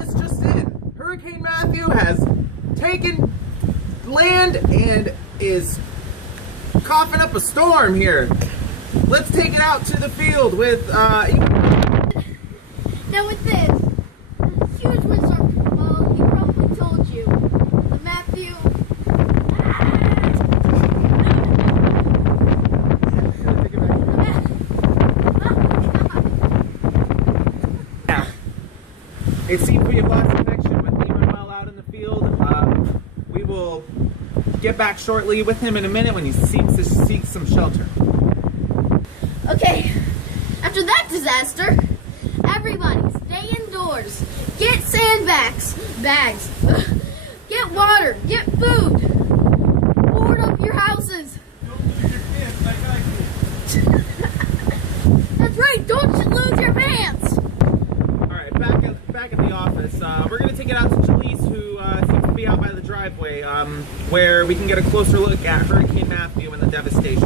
this just in. Hurricane Matthew has taken land and is coughing up a storm here. Let's take it out to the field with, Now with this, huge windstorm, well, he probably told you, the Matthew... Yeah. It seems we have lost connection with Emmanuel out in the field. We will get back shortly with him in a minute when he seeks to seek some shelter. Okay, after that disaster, everybody stay indoors. Get sandbags, get water, get food. Board up your houses. That's right, don't lose your pants. Alright, back at the office. We're going to take it out to Jalise, who seems to be out by the driveway, where we can get a closer look at Hurricane Matthew and the devastation.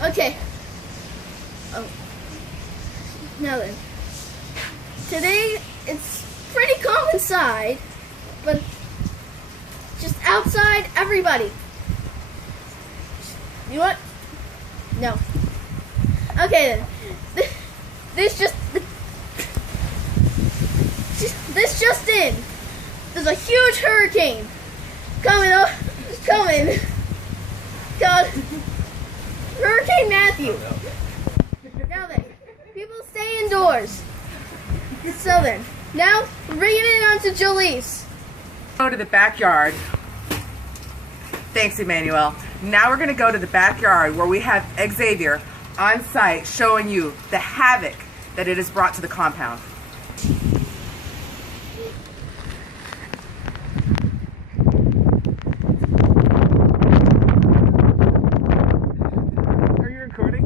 Okay. Oh. Now then. Today, it's pretty calm inside, but just outside, everybody. You what? No. Okay then. This just in. There's a huge hurricane coming. God. Hurricane Matthew. Now then, people stay indoors. So then, now bringing it on to Jalise. Go to the backyard. Thanks, Emmanuel. Now we're going to go to the backyard where we have Xavier on site showing you the havoc that it has brought to the compound. Are you recording?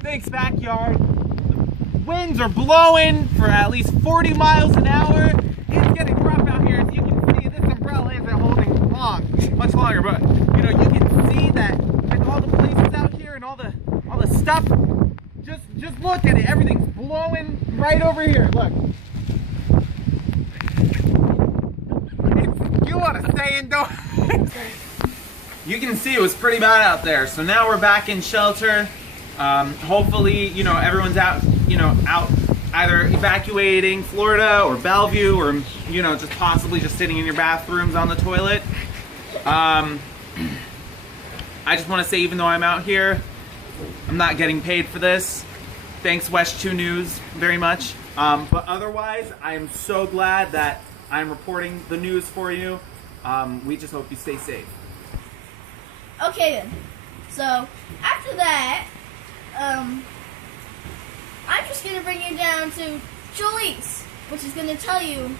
Thanks, backyard. The winds are blowing for at least 40 miles an hour. It's getting rough out here. As you can see, this umbrella isn't holding much longer, but you know, you can see that with all the places out here and all the stuff. Just look at it. Everything's blowing right over here. Look. You want to stay indoors? You can see it was pretty bad out there. So now we're back in shelter. Hopefully, you know, everyone's out either evacuating Florida or Bellevue, or, you know, just possibly just sitting in your bathrooms on the toilet. I just want to say, even though I'm out here, I'm not getting paid for this. Thanks, West 2 News, very much. But otherwise, I am so glad that I'm reporting the news for you. We just hope you stay safe. Okay then. So after that, I'm just gonna bring you down to Jalise, which is gonna tell you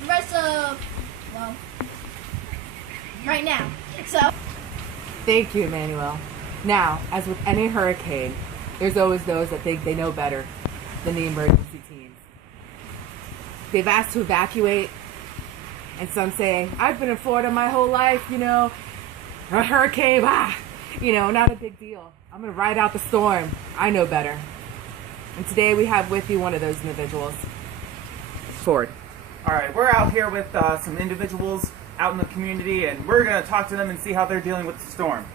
the rest of, well, right now. So. Thank you, Emmanuel. Now, as with any hurricane, there's always those that think they know better than the emergency teams. They've asked to evacuate, and some say, I've been in Florida my whole life, you know, a hurricane, you know, not a big deal. I'm going to ride out the storm. I know better. And today we have with you one of those individuals. Ford. All right, we're out here with some individuals out in the community, and we're going to talk to them and see how they're dealing with the storm.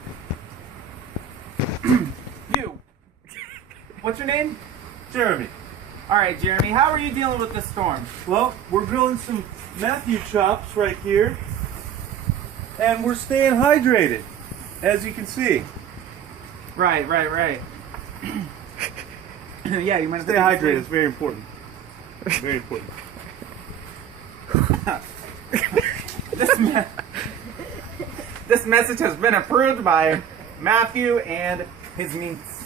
You. What's your name? Jeremy. All right, Jeremy, how are you dealing with the storm? Well, we're grilling some Matthew chops right here, and we're staying hydrated, as you can see. Right. Yeah, you might Stay hydrated. It's very important. Very important. This message has been approved by Matthew and his niece.